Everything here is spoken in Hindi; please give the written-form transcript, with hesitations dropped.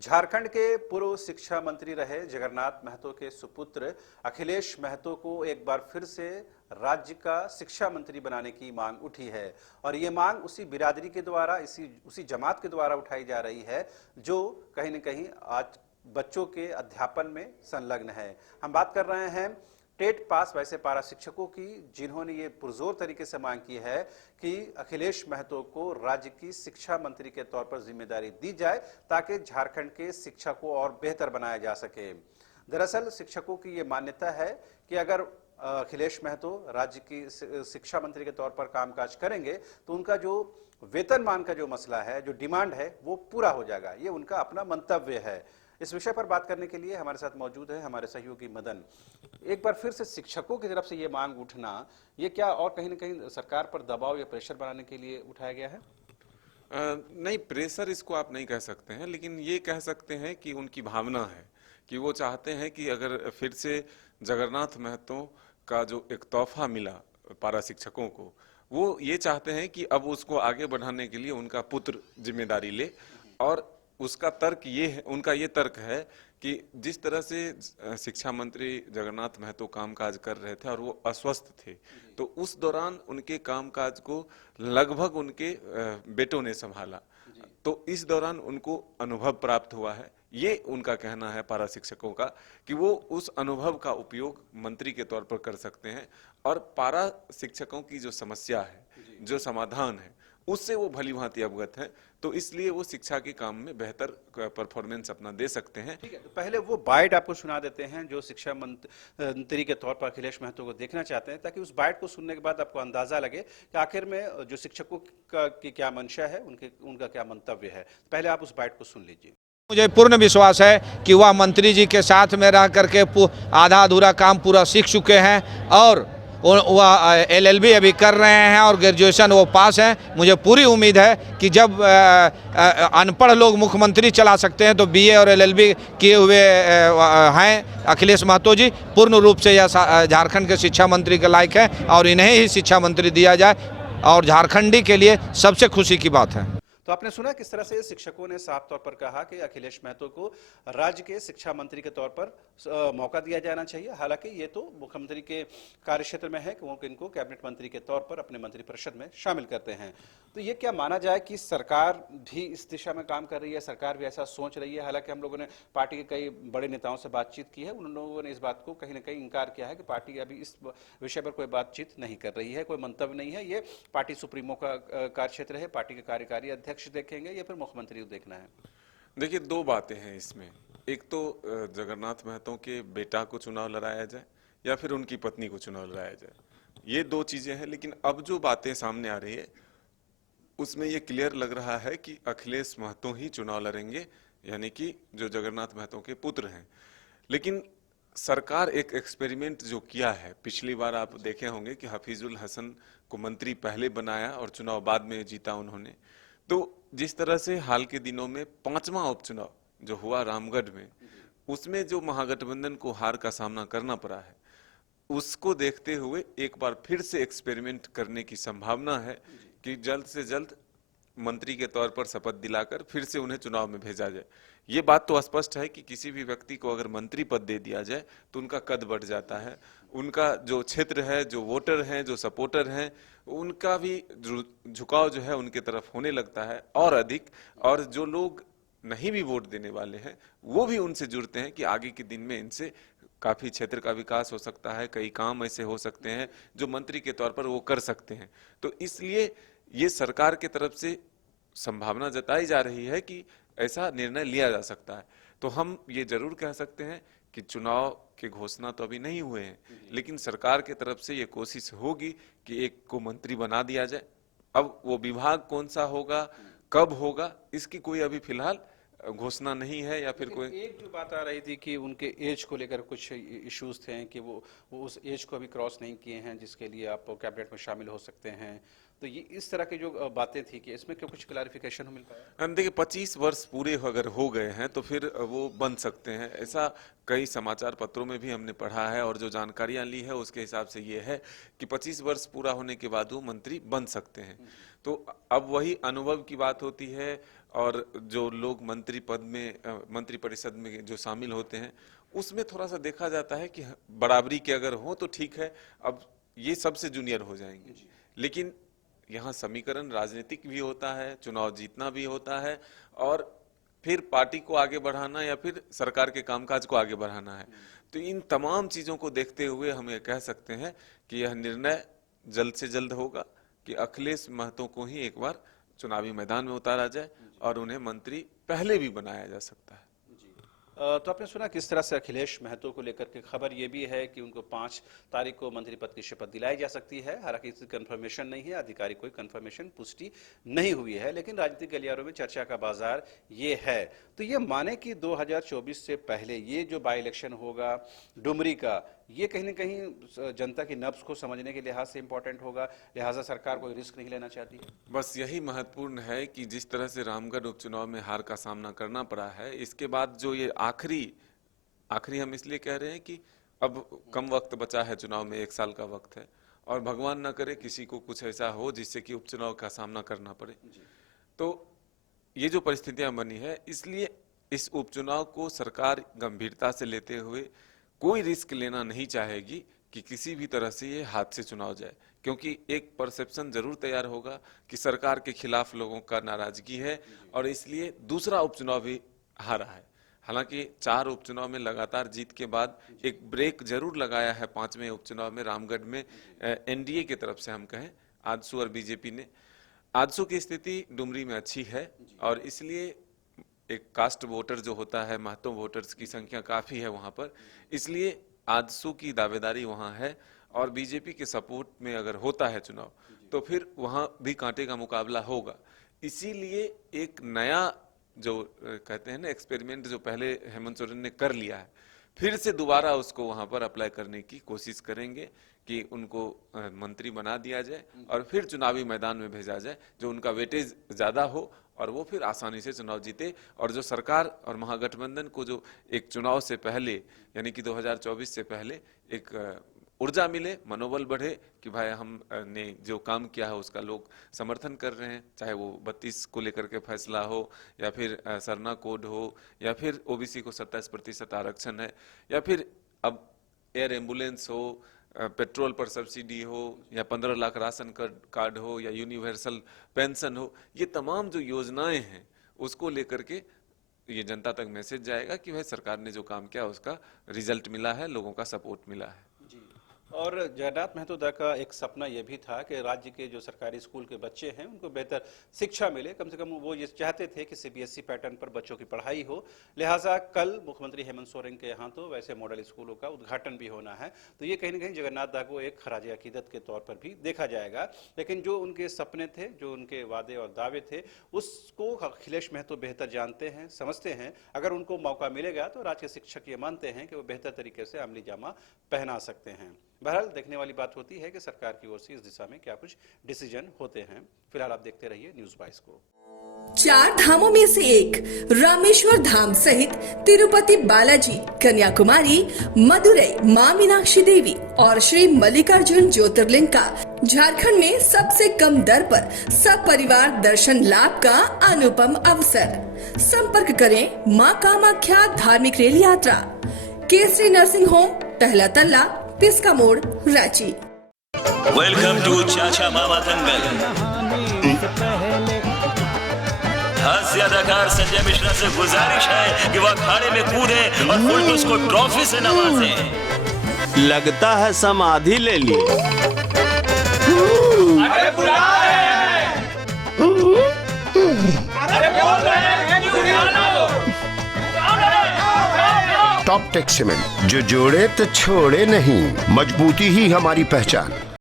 झारखंड के पूर्व शिक्षा मंत्री रहे जगन्नाथ महतो के सुपुत्र अखिलेश महतो को एक बार फिर से राज्य का शिक्षा मंत्री बनाने की मांग उठी है और ये मांग उसी बिरादरी के द्वारा उसी जमात के द्वारा उठाई जा रही है जो कहीं न कहीं आज बच्चों के अध्यापन में संलग्न है। हम बात कर रहे हैं टेट पास वैसे पारा शिक्षकों की, जिन्होंने ये पुरजोर तरीके से मांग की है कि अखिलेश महतो को राज्य की शिक्षा मंत्री के तौर पर जिम्मेदारी दी जाए ताकि झारखंड के शिक्षा को और बेहतर बनाया जा सके। दरअसल शिक्षकों की ये मान्यता है कि अगर अखिलेश महतो राज्य की शिक्षा मंत्री के तौर पर कामकाज करेंगे तो उनका जो वेतनमान का जो मसला है, जो डिमांड है, वो पूरा हो जाएगा। ये उनका अपना मंतव्य है। इस विषय पर बात करने के लिए हमारे साथ मौजूद है हमारे सहयोगी मदन। एक बार फिर से शिक्षकों की तरफ से ये मांग उठना, ये क्या और कहीं ना कहीं सरकार पर दबाव या प्रेशर बनाने के लिए उठाया गया है? नहीं, प्रेशर इसको आप नहीं कह सकते हैं, लेकिन ये कह सकते हैं कि उनकी भावना है कि वो चाहते हैं कि अगर फिर से जगन्नाथ महतो का जो एक तोहफा मिला पारा शिक्षकों को, वो ये चाहते हैं कि अब उसको आगे बढ़ाने के लिए उनका पुत्र जिम्मेदारी ले। और उसका तर्क ये है, उनका ये तर्क है कि जिस तरह से शिक्षा मंत्री जगन्नाथ महतो कामकाज कर रहे थे और वो अस्वस्थ थे, तो उस दौरान उनके कामकाज को लगभग उनके बेटों ने संभाला, तो इस दौरान उनको अनुभव प्राप्त हुआ है। ये उनका कहना है पारा शिक्षकों का कि वो उस अनुभव का उपयोग मंत्री के तौर पर कर सकते हैं और पारा शिक्षकों की जो समस्या है, जो समाधान है, उससे वो भली भांति अवगत है, तो इसलिए वो शिक्षा के काम में बेहतर परफॉर्मेंस अपना दे सकते हैं। ठीक है, तो पहले वो बाइट आपको सुना देते हैं जो शिक्षा मंत्री के तौर पर अखिलेश महतो को देखना चाहते हैं, ताकि उस बाइट को सुनने के बाद आपको अंदाजा लगे कि आखिर में जो शिक्षकों की क्या मंशा है, उनका क्या मंतव्य है। पहले आप उस बाइट को सुन लीजिए। मुझे पूर्ण विश्वास है कि वह मंत्री जी के साथ में रह करके आधा अधूरा काम पूरा सीख चुके हैं और वह LLB अभी कर रहे हैं और ग्रेजुएशन वो पास हैं। मुझे पूरी उम्मीद है कि जब अनपढ़ लोग मुख्यमंत्री चला सकते हैं तो BA और LLB किए हुए हैं अखिलेश महतो जी, पूर्ण रूप से यह झारखंड के शिक्षा मंत्री के लायक है और इन्हें ही शिक्षा मंत्री दिया जाए और झारखंडी के लिए सबसे खुशी की बात है। तो आपने सुना किस तरह से शिक्षकों ने साफ तौर पर कहा कि अखिलेश महतो को राज्य के शिक्षा मंत्री के तौर पर मौका दिया जाना चाहिए। हालांकि ये तो मुख्यमंत्री के कार्यक्षेत्र में है कि वो इनको कैबिनेट मंत्री के तौर पर अपने मंत्रिपरिषद में शामिल करते हैं। तो ये क्या माना जाए कि सरकार भी इस दिशा में काम कर रही है, सरकार भी ऐसा सोच रही है? हालांकि हम लोगों ने पार्टी के कई बड़े नेताओं से बातचीत की है, उन लोगों ने इस बात को कहीं ना कहीं इनकार किया है कि पार्टी अभी इस विषय पर कोई बातचीत नहीं कर रही है, कोई मंतव्य नहीं है। ये पार्टी सुप्रीमो का कार्यक्षेत्र है, पार्टी के कार्यकारी अध्यक्ष देखेंगे या फिर मुख्यमंत्री को देखना है? देखिए, दो बातें हैं इसमें। एक तो जगन्नाथ महतो के बेटा को चुनाव लड़ाया जाए या फिर उनकी पत्नी को चुनाव लड़ाया जाए, ये दो चीजें हैं। लेकिन अब जो बातें सामने आ रही है उसमें ये क्लियर लग रहा है कि अखिलेश महतो ही चुनाव लड़ेंगे, यानी कि जो जगन्नाथ महतो के पुत्र हैं। लेकिन सरकार एक एक्सपेरिमेंट जो किया है, पिछली बार आप देखे होंगे कि हफीजुल हसन को मंत्री पहले बनाया और चुनाव बाद में जीता उन्होंने। तो जिस तरह से हाल के दिनों में 5वां उपचुनाव जो हुआ रामगढ़ में, उसमें जो महागठबंधन को हार का सामना करना पड़ा है, उसको देखते हुए एक बार फिर से एक्सपेरिमेंट करने की संभावना है कि जल्द से जल्द मंत्री के तौर पर शपथ दिलाकर फिर से उन्हें चुनाव में भेजा जाए। ये बात तो स्पष्ट है कि किसी भी व्यक्ति को अगर मंत्री पद दे दिया जाए तो उनका कद बढ़ जाता है, उनका जो क्षेत्र है, जो वोटर हैं, जो सपोर्टर हैं, उनका भी झुकाव जो है उनके तरफ होने लगता है और अधिक। और जो लोग नहीं भी वोट देने वाले हैं वो भी उनसे जुड़ते हैं कि आगे के दिन में इनसे काफी क्षेत्र का विकास हो सकता है, कई काम ऐसे हो सकते हैं जो मंत्री के तौर पर वो कर सकते हैं। तो इसलिए ये सरकार के तरफ से संभावना जताई जा रही है कि ऐसा निर्णय लिया जा सकता है। तो हम ये जरूर कह सकते हैं कि चुनाव की घोषणा तो अभी नहीं हुए हैं, लेकिन सरकार की तरफ से ये कोशिश होगी कि एक को मंत्री बना दिया जाए। अब वो विभाग कौन सा होगा, कब होगा, इसकी कोई अभी फिलहाल घोषणा नहीं है। या फिर कोई एक जो बात आ रही थी कि उनके एज को लेकर कुछ इश्यूज थे कि वो उस एज को अभी क्रॉस नहीं किए हैं जिसके लिए आप कैबिनेट में शामिल हो सकते हैं। तो ये इस तरह की जो बातें थी कि इसमें क्या कुछ क्लैरिफिकेशन मिल पाया? देखिए, 25 वर्ष पूरे अगर हो गए हैं तो फिर वो बन सकते हैं, ऐसा कई समाचार पत्रों में भी हमने पढ़ा है और जो जानकारियां ली है उसके हिसाब से ये है कि 25 वर्ष पूरा होने के बाद वो मंत्री बन सकते हैं। तो अब वही अनुभव की बात होती है, और जो लोग मंत्री पद में मंत्री परिषद में जो शामिल होते हैं उसमें थोड़ा सा देखा जाता है कि बराबरी के अगर हो तो ठीक है, अब ये सबसे जूनियर हो जाएंगे। लेकिन यहाँ समीकरण राजनीतिक भी होता है, चुनाव जीतना भी होता है और फिर पार्टी को आगे बढ़ाना या फिर सरकार के कामकाज को आगे बढ़ाना है। तो इन तमाम चीजों को देखते हुए हम ये कह सकते हैं कि यह निर्णय जल्द से जल्द होगा कि अखिलेश महतो को ही एक बार चुनावी मैदान में उतारा जाए और उन्हें मंत्री पहले भी बनाया जा सकता है। तो आपने सुना किस तरह से अखिलेश महतो को लेकर के खबर ये भी है कि उनको 5 तारीख को मंत्री पद की शपथ दिलाई जा सकती है। हालांकि इसकी कंफर्मेशन नहीं है, आधिकारिक कोई कंफर्मेशन पुष्टि नहीं हुई है, लेकिन राजनीतिक गलियारों में चर्चा का बाजार ये है। तो ये माने कि 2024 से पहले ये जो बाई इलेक्शन होगा डुमरी का, ये कहीं ना कहीं जनता की नब्ज को समझने के लिहाज से इंपॉर्टेंट होगा, लिहाजा सरकार कोई रिस्क नहीं लेना चाहती है। बस यही महत्वपूर्ण है कि जिस तरह से रामगढ़ उपचुनाव में हार का सामना करना पड़ा है, इसके बाद जो ये आखिरी हम इसलिए कह रहे हैं कि अब कम वक्त बचा है, चुनाव में 1 साल का वक्त है और भगवान ना करे किसी को कुछ ऐसा हो जिससे कि उपचुनाव का सामना करना पड़े। तो ये जो परिस्थितियां बनी है, इसलिए इस उपचुनाव को सरकार गंभीरता से लेते हुए कोई रिस्क लेना नहीं चाहेगी कि किसी भी तरह से ये हाथ से चुनाव जाए, क्योंकि एक परसेप्शन जरूर तैयार होगा कि सरकार के खिलाफ लोगों का नाराजगी है और इसलिए दूसरा उपचुनाव भी हारा है। हालांकि 4 उपचुनाव में लगातार जीत के बाद एक ब्रेक जरूर लगाया है 5वें उपचुनाव में रामगढ़ में एनडीए की तरफ से हम कहें आजसू और बीजेपी ने। आजसू की स्थिति डुमरी में अच्छी है और इसलिए एक कास्ट वोटर जो होता है, महतो वोटर्स की संख्या काफी है वहां पर, इसलिए आजसू की दावेदारी वहां है और बीजेपी के सपोर्ट में अगर होता है चुनाव तो फिर वहां भी कांटे का मुकाबला होगा। इसीलिए एक नया जो कहते हैं ना एक्सपेरिमेंट जो पहले हेमंत सोरेन ने कर लिया है, फिर से दोबारा उसको वहां पर अप्लाई करने की कोशिश करेंगे कि उनको मंत्री बना दिया जाए और फिर चुनावी मैदान में भेजा जाए, जो उनका वेटेज ज्यादा हो और वो फिर आसानी से चुनाव जीते और जो सरकार और महागठबंधन को जो एक चुनाव से पहले यानी कि 2024 से पहले एक ऊर्जा मिले, मनोबल बढ़े कि भाई हमने जो काम किया है उसका लोग समर्थन कर रहे हैं, चाहे वो 32 को लेकर के फैसला हो या फिर सरना कोड हो या फिर ओबीसी को 27% आरक्षण है या फिर अब एयर एम्बुलेंस हो, पेट्रोल पर सब्सिडी हो या 15 लाख राशन कार्ड हो या यूनिवर्सल पेंशन हो, ये तमाम जो योजनाएं हैं उसको लेकर के ये जनता तक मैसेज जाएगा कि भाई सरकार ने जो काम किया उसका रिजल्ट मिला है, लोगों का सपोर्ट मिला है। और जगन्नाथ महतो दा का एक सपना यह भी था कि राज्य के जो सरकारी स्कूल के बच्चे हैं उनको बेहतर शिक्षा मिले, कम से कम वो ये चाहते थे कि सीबीएसई पैटर्न पर बच्चों की पढ़ाई हो। लिहाजा कल मुख्यमंत्री हेमंत सोरेन के यहाँ तो वैसे मॉडल स्कूलों का उद्घाटन भी होना है, तो ये कहीं ना कहीं जगन्नाथ दा को एक खराज अकीदत के तौर पर भी देखा जाएगा। लेकिन जो उनके सपने थे, जो उनके वादे और दावे थे, उसको अखिलेश महतो बेहतर जानते हैं, समझते हैं। अगर उनको मौका मिलेगा तो राज्य के शिक्षक ये मानते हैं कि वो बेहतर तरीके से अमली जामा पहना सकते हैं। बहरहाल देखने वाली बात होती है कि सरकार की ओर से इस दिशा में क्या कुछ डिसीजन होते हैं। फिलहाल आप देखते रहिए न्यूज़ 22 को। 4 धामों में से एक रामेश्वर धाम सहित तिरुपति बालाजी, कन्याकुमारी, मदुरई, मां मीनाक्षी देवी और श्री मल्लिकार्जुन ज्योतिर्लिंग का झारखंड में सबसे कम दर पर सब परिवार दर्शन लाभ का अनुपम अवसर। संपर्क करें मां कामाख्या धार्मिक रेल यात्रा, केसरी नर्सिंग होम, पहला तल्ला, पिस्का मोड़, रांची। वेलकम टू चाचा मामा दंगल। हास्य अदाकार संजय मिश्रा से गुजारिश है कि वह अखाड़े में कूदे और फुलटूस को ट्रॉफी से नवाजे। लगता है समाधि ले ली। अरे बुला रहे हैं। अरे बोल रहे हैं टॉप टेक सीमेंट, जो जोड़े तो छोड़े नहीं, मजबूती ही हमारी पहचान।